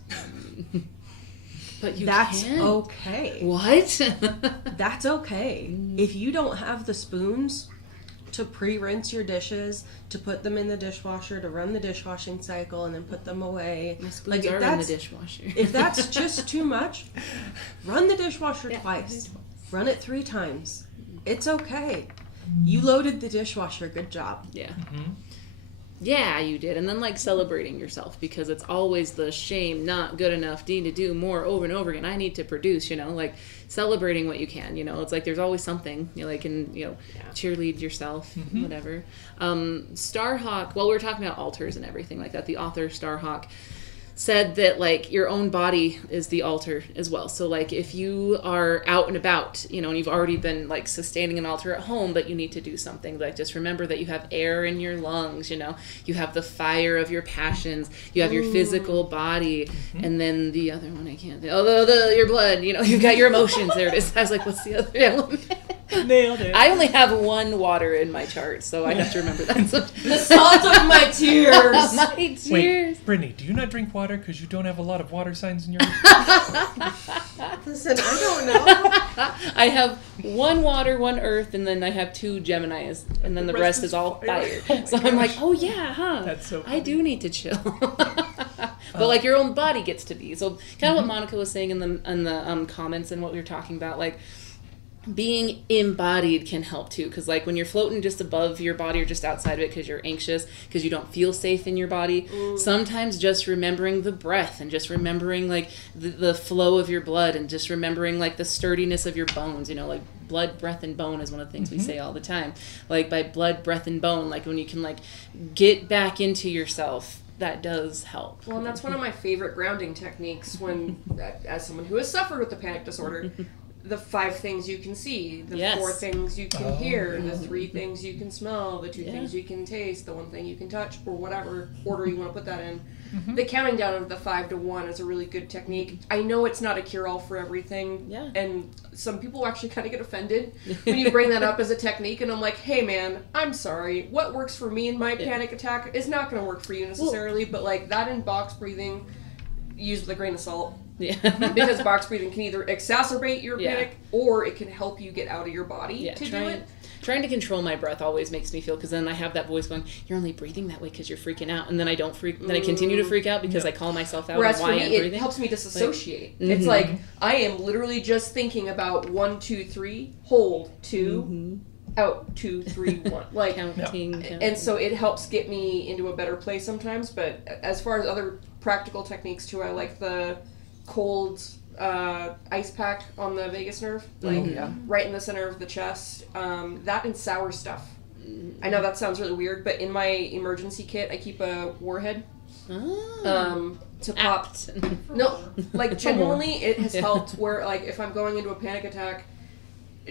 But That's can't. okay. What? That's okay. If you don't have the spoons to pre-rinse your dishes, to put them in the dishwasher, to run the dishwashing cycle, and then put them away. My spoons are in the dishwasher. If that's just too much, run the dishwasher twice. Run it 3 times. It's okay. You loaded the dishwasher. Good job. Yeah. Yeah, you did. And then, like, celebrating yourself, because it's always the shame, not good enough, need to do more over and over again. I need to produce, you know, like, celebrating what you can, you know. It's like there's always something, you know, like, and, you know, cheerlead yourself, whatever. Starhawk, well, we were talking about altars and everything like that. The author Starhawk said that, like, your own body is the altar as well. So, like, if you are out and about, you know, and you've already been, like, sustaining an altar at home, but you need to do something, like, just remember that you have air in your lungs, you know, you have the fire of your passions, you have your physical body, and then the other one I can't think, your blood, you know, you've got your emotions. There it is. I was like, what's the other element? Nailed it. I only have 1 water in my chart, so I have to remember that. The salt of my tears. My tears. Wait, Brittany, do you not drink water because you don't have a lot of water signs in your Listen, I don't know. I have 1 water, 1 earth, and then I have 2 Geminis, and then the rest is all fire. So I'm like, oh yeah, huh? That's so I do need to chill. But like your own body gets to be. So kind of what Monica was saying in the comments and what we were talking about, like, being embodied can help too, because like when you're floating just above your body or just outside of it because you're anxious, because you don't feel safe in your body, sometimes just remembering the breath and just remembering like the flow of your blood and just remembering like the sturdiness of your bones, you know, like blood, breath, and bone is one of the things we say all the time. Like by blood, breath, and bone, like when you can like get back into yourself, that does help. Well, and that's one of my favorite grounding techniques when, as someone who has suffered with the panic disorder, the 5 things you can see, the 4 things you can hear, the 3 things you can smell, the 2 things you can taste, the 1 thing you can touch, or whatever order you want to put that in. The counting down of the 5 to 1 is a really good technique. I know it's not a cure-all for everything, and some people actually kind of get offended when you bring that up as a technique, and I'm like, hey man, I'm sorry, what works for me in my panic attack is not going to work for you necessarily, but like that in box breathing, used with a grain of salt. Yeah. Because box breathing can either exacerbate your panic or it can help you get out of your body to do it. Trying to control my breath always makes me feel, because then I have that voice going, you're only breathing that way because you're freaking out, and then I don't freak, then I continue to freak out because I call myself out. Whereas on for why me, I'm it breathing. helps me disassociate. It's like I am literally just thinking about 1, 2, 3, hold 2, out 2, 3, 1, like counting. And so it helps get me into a better place sometimes. But as far as other practical techniques too, I like the cold ice pack on the vagus nerve, like right in the center of the chest. That and sour stuff. I know that sounds really weird, but in my emergency kit, I keep a warhead. To pop. No, like genuinely, it has helped. Where like if I'm going into a panic attack,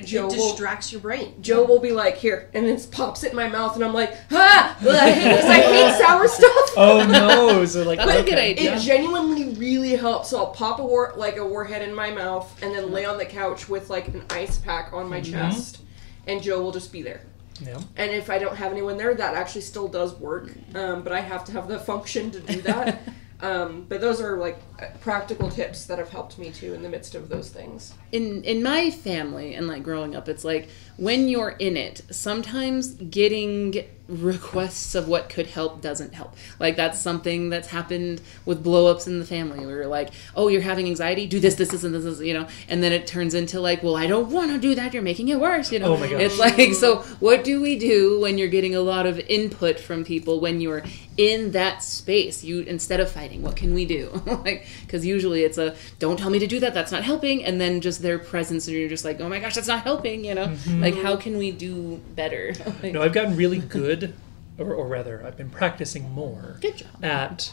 Joe it distracts your brain. Joe will be like, here, and then pops it in my mouth, and I'm like, ah, because I hate sour stuff. Oh no! So like, that's a good idea. It genuinely really helps. So I'll pop a warhead in my mouth, and then lay on the couch with like an ice pack on my chest, and Joe will just be there. Yeah. And if I don't have anyone there, that actually still does work. But I have to have the function to do that. But those are like practical tips that have helped me too in the midst of those things. In my family and like growing up, it's like when you're in it, sometimes getting requests of what could help doesn't help. Like that's something that's happened with blow-ups in the family. We were like, oh, you're having anxiety? Do this, and this, you know? And then it turns into like, well, I don't want to do that. You're making it worse, you know? Oh my gosh. It's like, so what do we do when you're getting a lot of input from people when you're in that space? You, instead of fighting, what can we do? Like, because usually it's a, don't tell me to do that, that's not helping. And then just their presence and you're just like, oh my gosh, that's not helping, you know? Like, how can we do better? Like, no, I've gotten really good, or rather, I've been practicing more. Good job. At,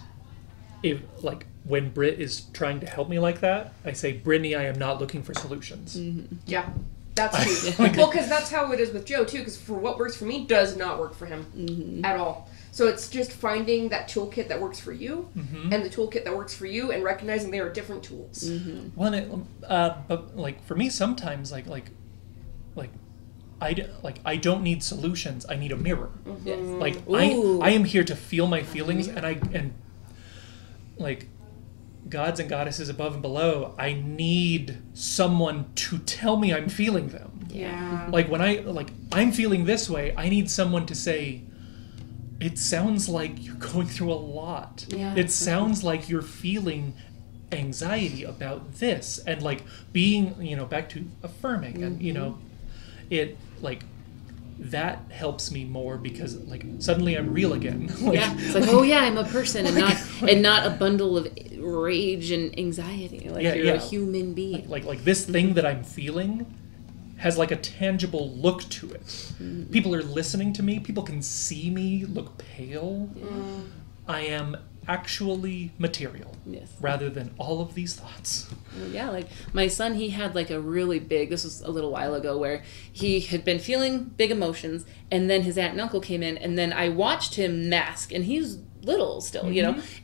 if, like, when Britt is trying to help me like that, I say, Brittany, I am not looking for solutions. Yeah. That's true. Well, because that's how it is with Joe, too, because for what works for me does not work for him at all. So it's just finding that toolkit that works for you, Mm-hmm. and the toolkit that works for you, and recognizing they are different tools. Mm-hmm. Well, but like for me, sometimes I don't need solutions. I need a mirror. Yes. Like Ooh. I am here to feel my feelings, and like gods and goddesses above and below, I need someone to tell me I'm feeling them. Yeah. Like when I'm feeling this way, I need someone to say, it sounds like you're going through a lot. Yeah. It sounds like you're feeling anxiety about this, and like being, back to affirming, and it like that helps me more because like suddenly I'm real again. Yeah, it's like, oh yeah, I'm a person and not a bundle of rage and anxiety. Like you're a human being. Like this thing that I'm feeling has like a tangible look to it. Mm-hmm. People are listening to me. People can see me look pale. Yeah. I am actually material, Yes. rather than all of these thoughts. Well, yeah, like my son, he had like a really big, this was a little while ago, where he had been feeling big emotions, and then his aunt and uncle came in, and then I watched him mask, and he's little still,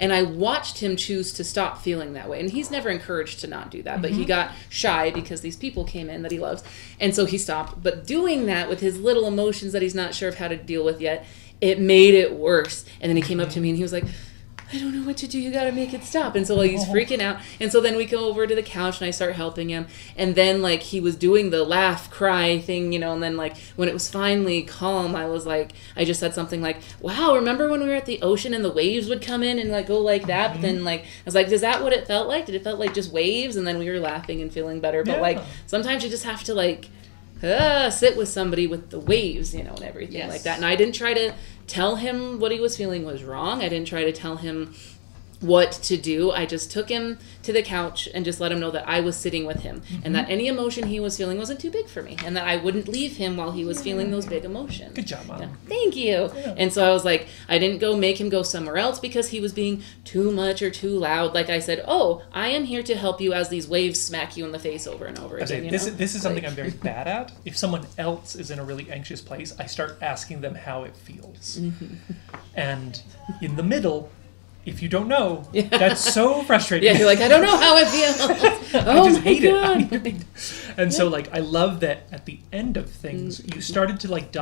and I watched him choose to stop feeling that way. And he's never encouraged to not do that, but he got shy because these people came in that he loves, and so he stopped. But doing that with his little emotions that he's not sure of how to deal with yet, it made it worse. And then he came up to me and he was like, I don't know what to do. You got to make it stop. And so like, he's freaking out. And so then we go over to the couch and I start helping him. And then like he was doing the laugh, cry thing, and then like when it was finally calm, I was like, I just said something like, wow, remember when we were at the ocean and the waves would come in and like go like that? But then like, I was like, is that what it felt like? Did it felt like just waves? And then we were laughing and feeling better. But like, sometimes you just have to like, sit with somebody with the waves, and everything like that. And I didn't try to tell him what he was feeling was wrong. I didn't try to tell him what to do. I just took him to the couch and just let him know that I was sitting with him and that any emotion he was feeling wasn't too big for me, and that I wouldn't leave him while he was feeling those big emotions. Good job, Mom. Yeah. Thank you. Yeah. And so I was like, I didn't go make him go somewhere else because he was being too much or too loud. Like I said, oh, I am here to help you as these waves smack you in the face over and over again. This is something I'm very bad at. If someone else is in a really anxious place, I start asking them how it feels. And in the middle, if you don't know, that's so frustrating. Yeah, you're like, I don't know how it feels. I just hate it. And so, like, I love that at the end of things, you started to, like,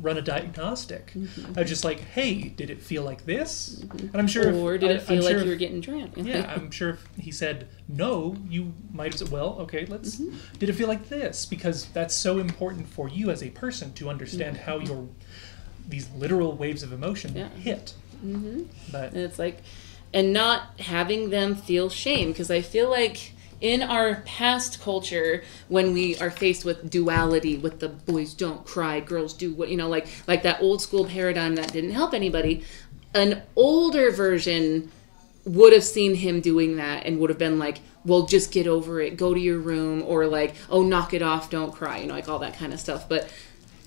run a diagnostic. I was just like, hey, did it feel like this? And I'm sure or did it feel like you were getting drunk? Yeah, I'm sure if he said, no, you might have said, well, okay, let's, did it feel like this? Because that's so important for you as a person to understand how these literal waves of emotion hit. But and it's like, and not having them feel shame, because I feel like in our past culture, when we are faced with duality, with the boys don't cry, girls do what, like that old school paradigm that didn't help anybody, an older version would have seen him doing that and would have been like, well, just get over it, go to your room, or like, oh, knock it off, don't cry, like all that kind of stuff. But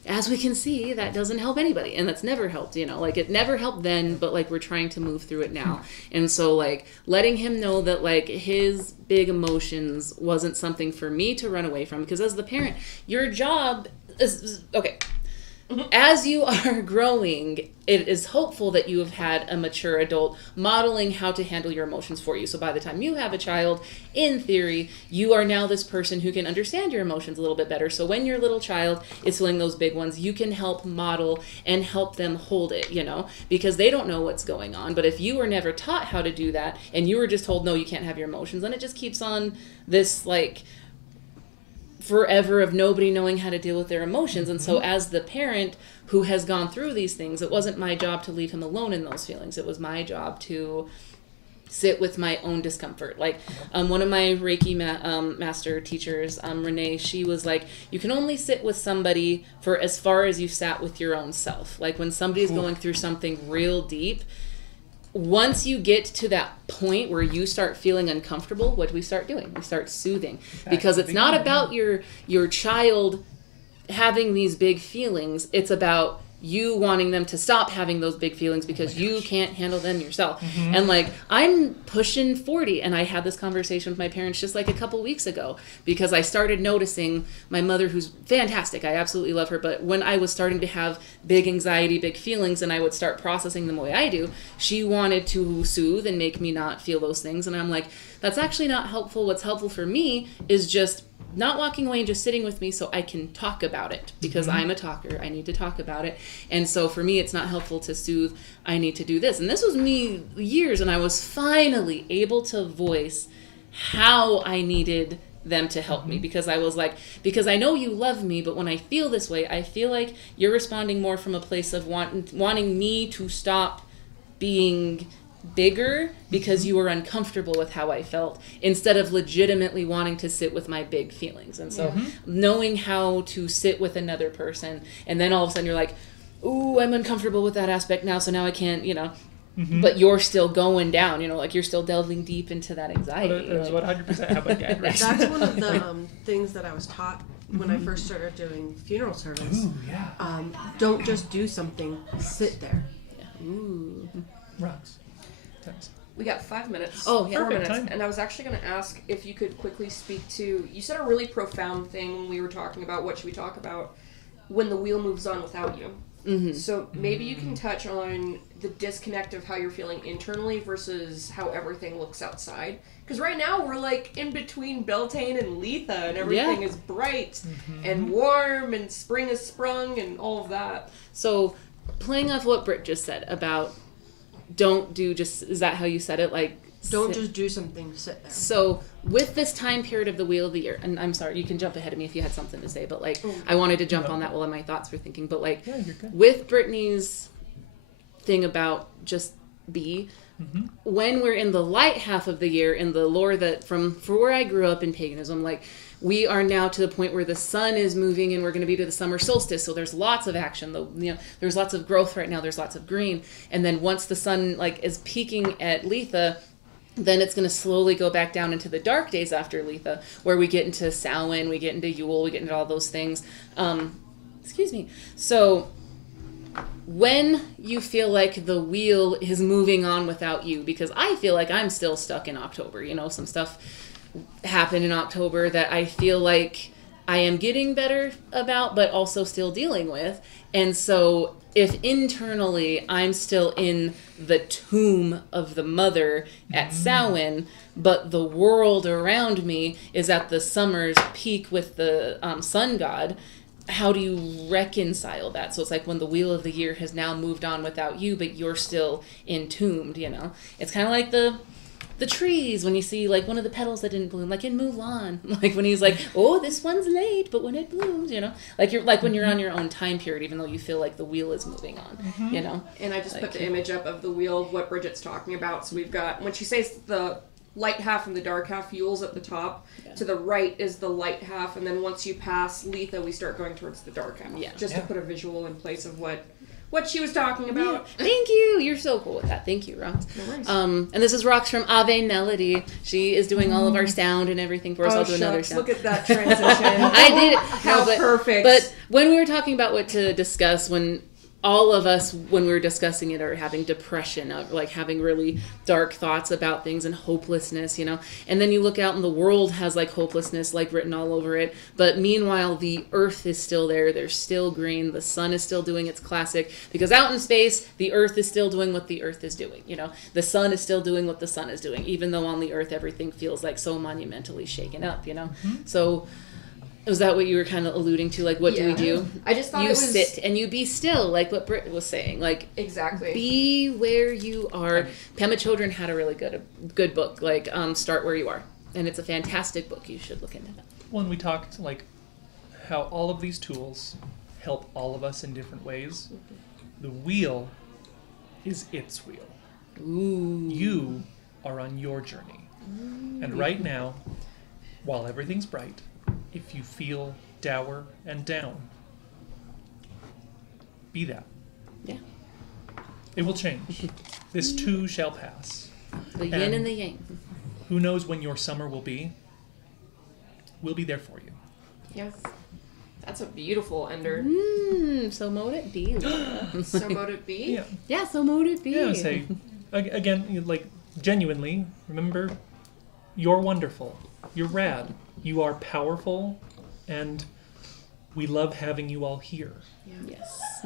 as we can see, that doesn't help anybody, and that's never helped, like it never helped then, but like we're trying to move through it now. And so like letting him know that like his big emotions wasn't something for me to run away from, because as the parent, your job is, okay, as you are growing, it is hopeful that you have had a mature adult modeling how to handle your emotions for you. So by the time you have a child, in theory, you are now this person who can understand your emotions a little bit better. So when your little child is feeling those big ones, you can help model and help them hold it, because they don't know what's going on. But if you were never taught how to do that, and you were just told, no, you can't have your emotions, then it just keeps on this like forever of nobody knowing how to deal with their emotions. And so as the parent who has gone through these things, it wasn't my job to leave him alone in those feelings. It was my job to sit with my own discomfort. Like one of my Reiki master teachers, Renee, she was like, you can only sit with somebody for as far as you sat with your own self. Like when somebody's going through something real deep, once you get to that point where you start feeling uncomfortable, what do we start doing? We start soothing. Because it's not about your child having these big feelings. It's about you wanting them to stop having those big feelings because you can't handle them yourself. And like, I'm pushing 40, and I had this conversation with my parents just like a couple weeks ago, because I started noticing my mother, who's fantastic, I absolutely love her, but when I was starting to have big anxiety, big feelings, and I would start processing them the way I do, she wanted to soothe and make me not feel those things. And I'm like, that's actually not helpful. What's helpful for me is just not walking away and just sitting with me so I can talk about it, because I'm a talker. I need to talk about it. And so for me, it's not helpful to soothe. I need to do this. And this was me years, and I was finally able to voice how I needed them to help me, because I was like, because I know you love me, but when I feel this way, I feel like you're responding more from a place of wanting me to stop being bigger because you were uncomfortable with how I felt, instead of legitimately wanting to sit with my big feelings. And so knowing how to sit with another person, and then all of a sudden you're like, ooh, I'm uncomfortable with that aspect now, so now I can't, but you're still going down, like you're still delving deep into that anxiety. That's what 100% how my dad raised. That's one of the things that I was taught when I first started doing funeral service. Ooh, yeah. Don't just do something, sit there. Ooh. Rocks. Thanks. We got 5 minutes. Oh, yeah. 4 Perfect minutes. time. And I was actually going to ask if you could quickly speak to, you said a really profound thing when we were talking about what should we talk about when the wheel moves on without you. So maybe you can touch on the disconnect of how you're feeling internally versus how everything looks outside. Because right now we're like in between Beltane and Letha, and everything is bright and warm, and spring has sprung, and all of that. So playing off what Britt just said about don't do just, is that how you said it? Like, Don't just do something, sit there. So with this time period of the Wheel of the Year, and I'm sorry, you can jump ahead of me if you had something to say, but like, I wanted to jump on that while my thoughts were thinking, but like, Yeah, you're good. with Brittany's thing about just be, when we're in the light half of the year, in the lore that for where I grew up in paganism, like, we are now to the point where the sun is moving, and we're going to be to the summer solstice. So there's lots of action. There's lots of growth right now. There's lots of green. And then once the sun like is peaking at Letha, then it's going to slowly go back down into the dark days after Letha, where we get into Samhain, we get into Yule, we get into all those things. Excuse me. So when you feel like the wheel is moving on without you, because I feel like I'm still stuck in October, some stuff happened in October that I feel like I am getting better about, but also still dealing with. And so if internally I'm still in the tomb of the mother at Samhain, but the world around me is at the summer's peak with the sun god, how do you reconcile that? So it's like when the Wheel of the Year has now moved on without you, but you're still entombed, It's kind of like the trees, when you see like one of the petals that didn't bloom, like in Mulan, like when he's like, oh, this one's late, but when it blooms, like you're like when you're on your own time period, even though you feel like the wheel is moving on, And I just like, put the image up of the wheel of what Bridget's talking about. So we've got, when she says the light half and the dark half, Yule's at the top. To the right is the light half, and then once you pass Letha, we start going towards the dark half. To put a visual in place of what she was talking about. Yeah. Thank you. You're so cool with that. Thank you, Rox. No worries. And this is Rox from Ave Melody. She is doing all of our sound and everything for us. I'll do another sound. Look at that transition. I did it. How perfect. But when we were talking about what to discuss, when all of us, when we were discussing it, are having depression, like having really dark thoughts about things and hopelessness, and then you look out and the world has like hopelessness like written all over it, but meanwhile the earth is still there, there's still green, the sun is still doing its classic, because out in space the earth is still doing what the earth is doing, the sun is still doing what the sun is doing, even though on the earth everything feels like so monumentally shaken up, So is that what you were kind of alluding to? Like, what do we do? I just thought you it was... sit and you be still, like what Britt was saying. Like, exactly. Be where you are. Pema Children had a really good book, like Start Where You Are. And it's a fantastic book. You should look into that. When we talked, like, how all of these tools help all of us in different ways, the wheel is its wheel. Ooh. You are on your journey. Ooh. And right now, while everything's bright, if you feel dour and down, be that. Yeah. It will change. This too shall pass. The yin and the yang. Who knows when your summer will be? We'll be there for you. Yes. That's a beautiful ender. So mote it be. So mote it be. Yeah. Yeah, so mote it be. Yeah, say again, like genuinely, remember, you're wonderful. You're rad. You are powerful, and we love having you all here. Yes.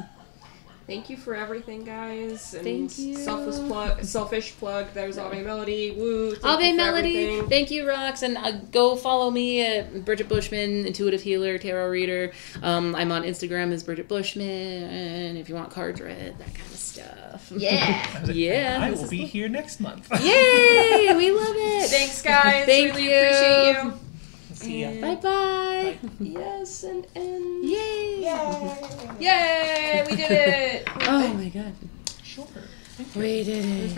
Thank you for everything, guys. And Thank you. Selfish plug. There's Ave Melody. Woo. Thank Ave you for Melody, everything. thank you, Rox, and go follow me at Bridget Bushman, intuitive healer, tarot reader. I'm on Instagram as Bridget Bushman, and if you want cards read, that kind of stuff. Yeah. Yeah. I will be here next month. Yay! We love it. Thanks, guys. Thank really you. appreciate you. See ya. Bye bye. Yes, and Yay! yay, we did it. Oh my god. Sure. We did it.